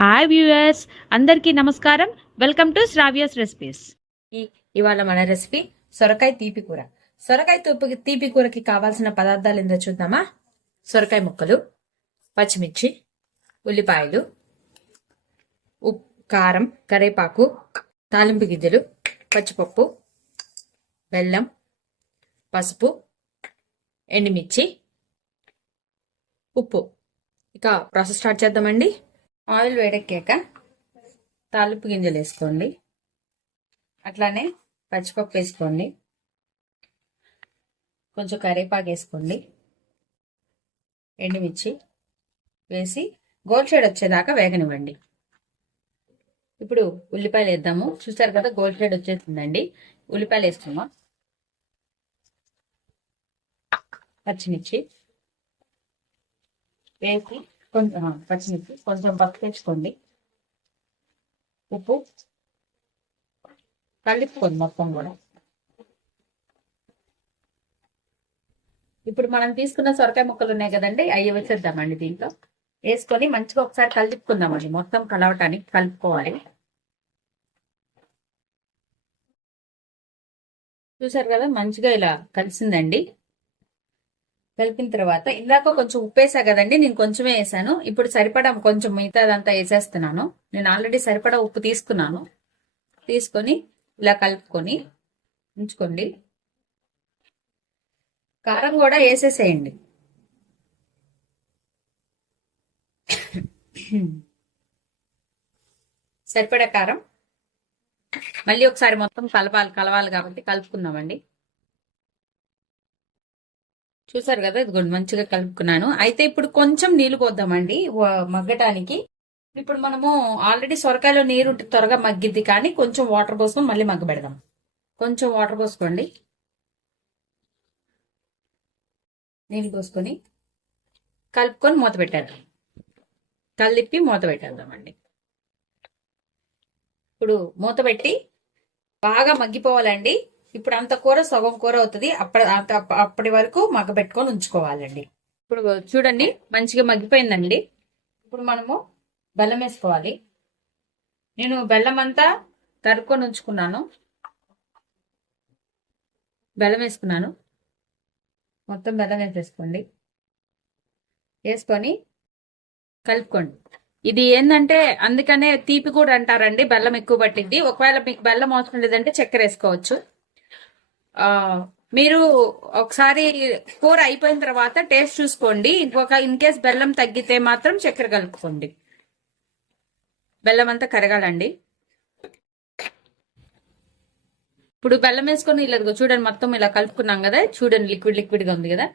Hi viewers అందరికీ నమస్కారం. Welcome to Sravya's recipes ఈ- ఇవాళ మన రెసిపీ సొరకాయ తీపి కూర. సొరకాయ తీపి తీపి కూరకి కావాల్సిన పదార్థాలు ఏందో చూద్దామా? సొరకాయ ముక్కలు పచ్చిమిర్చి ఉల్లిపాయలు ఉప్పు కారం కరేపాకు తాలింపు గిద్దెలు పచ్చిపప్పు బెల్లం పసుపు ఎండుమిర్చి ఉప్పు. ఇక ప్రాసెస్ స్టార్ట్ చేద్దామండి. ఆయిల్ వేడెక్కాక తాలింపు గింజలు వేసుకోండి. అట్లానే పచ్చిపప్పు వేసుకోండి. కొంచెం కరివేపాకు వేసుకోండి. ఎండుమిర్చి వేసి గోల్డ్ షేడ్ వచ్చేదాకా వేగనివ్వండి. ఇప్పుడు ఉల్లిపాయలు వేద్దాము. చూసారు కదా గోల్డ్ షేడ్ వచ్చేసిందండి. ఉల్లిపాయలు వేసుకుందాం. పచ్చిమిర్చి వేసి కొంచెం పచ్చిమిర్చి కొంచెం పప్పు తెచ్చుకోండి ఉప్పు. కలుపుకోండి మొత్తం కూడా. ఇప్పుడు మనం తీసుకున్న సొరకాయ ముక్కలు ఉన్నాయి కదండి అవి వచ్చేద్దామండి దీంట్లో. వేసుకొని మంచిగా ఒకసారి కలుపుకుందామండి. మొత్తం కలవటానికి కలుపుకోవాలి. చూసారు కదా మంచిగా ఇలా కలిసిందండి. కలిపిన తర్వాత ఇందాక కొంచెం ఉప్పు కదండి నేను కొంచెమే వేసాను. ఇప్పుడు సరిపడా కొంచెం మిగతాదంతా వేసేస్తున్నాను. నేను ఆల్రెడీ సరిపడా ఉప్పు తీసుకున్నాను. తీసుకొని ఇలా కలుపుకొని ఉంచుకోండి. కారం కూడా వేసేసేయండి. సరిపడా కారం. మళ్ళీ ఒకసారి మొత్తం కలపాలి కలవాలి కాబట్టి కలుపుకుందామండి. చూసారు కదా ఇదిగోండి మంచిగా కలుపుకున్నాను. అయితే ఇప్పుడు కొంచెం నీళ్ళు పోద్దామండి మగ్గటానికి. ఇప్పుడు మనము ఆల్రెడీ సొరకాయలో నీరు ఉంటే త్వరగా మగ్గిద్ది కానీ కొంచెం వాటర్ పోసుకొని మళ్ళీ మగ్గబెడదాం. కొంచెం వాటర్ పోసుకోండి. నీళ్ళు పోసుకొని కలుపుకొని మూత పెట్టేద్దాం. కలిపి మూత పెట్టేద్దామండి. ఇప్పుడు మూత పెట్టి బాగా మగ్గిపోవాలండి. ఇప్పుడు అంత కూర సగం కూర అవుతుంది. అప్పటి అంత అప్పటి వరకు మగ్గబెట్టుకొని ఉంచుకోవాలండి. ఇప్పుడు చూడండి మంచిగా మగ్గిపోయిందండి. ఇప్పుడు మనము బెల్లం వేసుకోవాలి. నేను బెల్లం అంతా తరుక్కొని ఉంచుకున్నాను. బెల్లం వేసుకున్నాను. మొత్తం బెల్లం వేసేసుకోండి. వేసుకొని కలుపుకోండి. ఇది ఏంటంటే అందుకనే తీపి కూడా అంటారండి బెల్లం ఎక్కువ పట్టింది ఒకవేళ మీకు బెల్లం అవసరం లేదంటే చక్కెర వేసుకోవచ్చు. మీరు ఒకసారి కూర అయిపోయిన తర్వాత టేస్ట్ చూసుకోండి. ఇంకొక ఇన్ కేస్ బెల్లం తగ్గితే మాత్రం చక్కెర కలుపుకోండి. బెల్లం అంతా కరగాలండి. ఇప్పుడు బెల్లం వేసుకొని ఇలా చూడండి మొత్తం ఇలా కలుపుకున్నాం కదా. చూడండి లిక్విడ్ లిక్విడ్గా ఉంది కదా.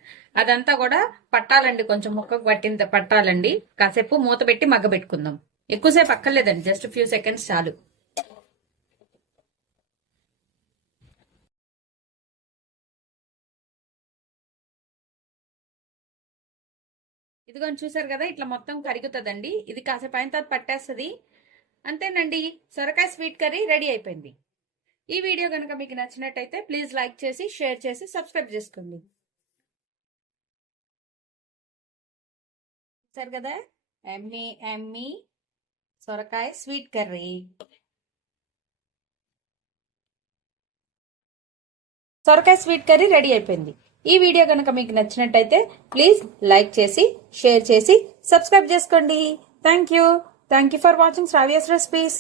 అదంతా కూడా పట్టాలండి కొంచెం ముక్కకు పట్టిన పట్టాలండి. కాసేపు మూత పెట్టి మగ్గ పెట్టుకుందాం. ఎక్కువసేపు అక్కర్లేదండి జస్ట్ ఫ్యూ సెకండ్స్ చాలు. ఇదిగోని చూసారు కదా ఇట్లా మొత్తం కరుగుతుందండి. ఇది కాసేపు అయిన తర్వాత పట్టేస్తుంది. అంతేనండి సొరకాయ స్వీట్ కర్రీ రెడీ అయిపోయింది. ఈ వీడియో కనుక మీకు నచ్చినట్టయితే ప్లీజ్ లైక్ చేసి షేర్ చేసి సబ్స్క్రైబ్ చేసుకోండి. చూసారు కదా ఎమ్మి ఎమ్మి సొరకాయ స్వీట్ కర్రీ. సొరకాయ స్వీట్ కర్రీ రెడీ అయిపోయింది. ఈ వీడియో కనుక మీకు నచ్చినట్టయితే ప్లీజ్ లైక్ చేసి షేర్ చేసి సబ్స్క్రైబ్ చేసుకోండి. Thank you. Thank you for watching Sravya's recipes